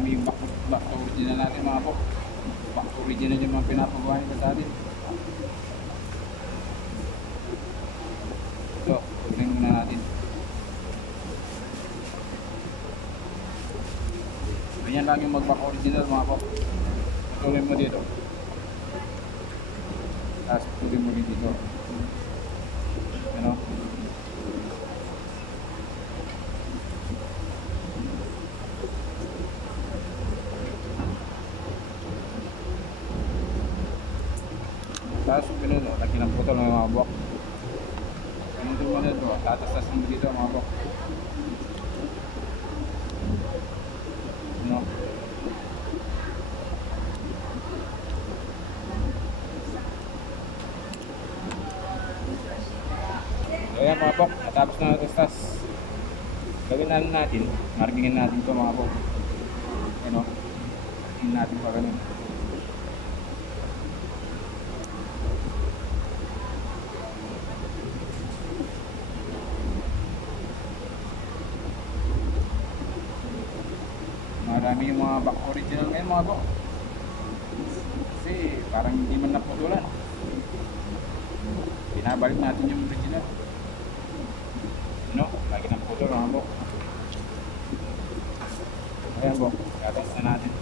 marami yung back to original natin mga po. Back to original yung mga pinapagawa nila sa atin. So, tignan muna natin. Ganyan lang yung mag-back original mga po. Tuloy mo dito. Tapos tuloy mo rin dito. Ano? Tapos pinun, lagi ng putol ng mga buwak. Pinundin mo na ito, tatas mo dito mga buwak. Ano? So yan mga buwak, natapos na ito tas. Gawin na natin, markingin natin ito mga buwak. Ano? Markingin natin pa ganun. Marami yung mga back original ngayon mga bok. Kasi parang hindi man naputulan. Pinabalik natin yung original. No? Lagi ng putol mga bok. Ayan bok, gatas na natin.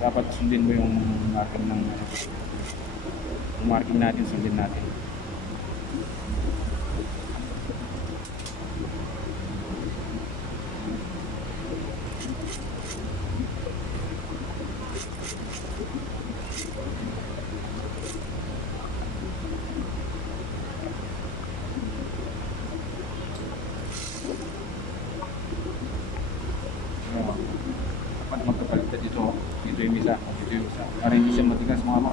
Dapat sundin mo yung marking ng yung marking natin, sundin natin. Dapat magkapalit ka dito. Dito yung isa, dito yung isa. Para hindi siya matigas mga mo.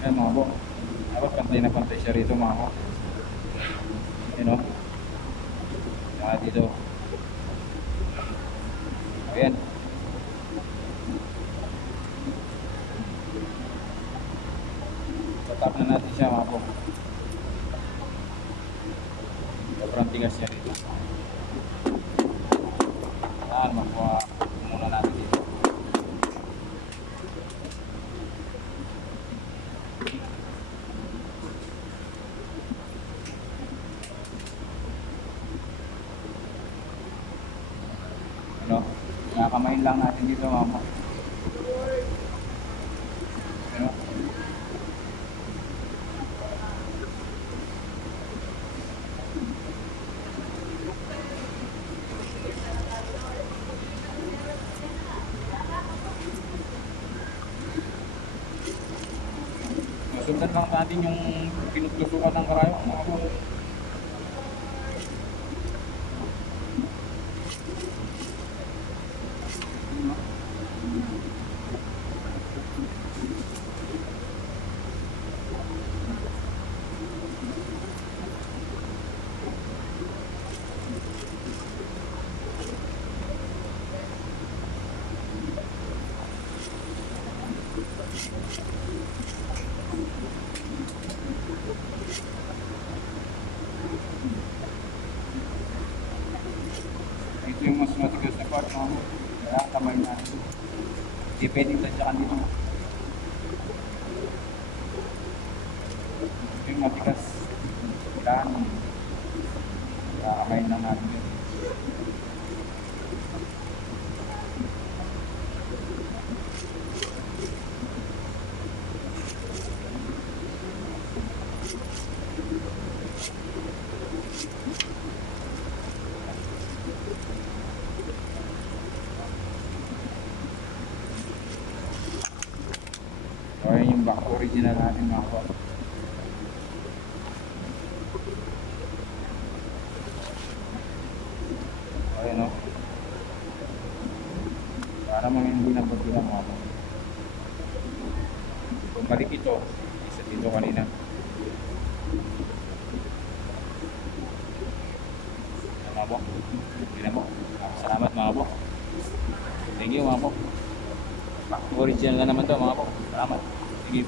Ayan mga bo. Dapat pantay na pantay siya rito mga mo. Ayan o. Saka dito. Ayan. Tatap na natin siya mga po. Sobrang tigas siya dito. Ayan, makuha muna natin dito. Ano? Nakakamain lang natin dito mga po. Ano? Sundan lang natin yung pinutlusukan ng karayong mga po. Ito yung mas matigas na part mga po. Kaya kamay natin. Hindi pwedeng tadyakan dito. Ito yung matigas. Kailangan kakamain lang natin yun. yung back original natin mga po. Ayan o. Para mga hindi na pagkila mga po. Bumalik ito. Isa dito kanina. Ayan mga po. Tignan mo. Salamat mga po. Thank you mga po. Back original na naman to mga po. Salamat. Thank you.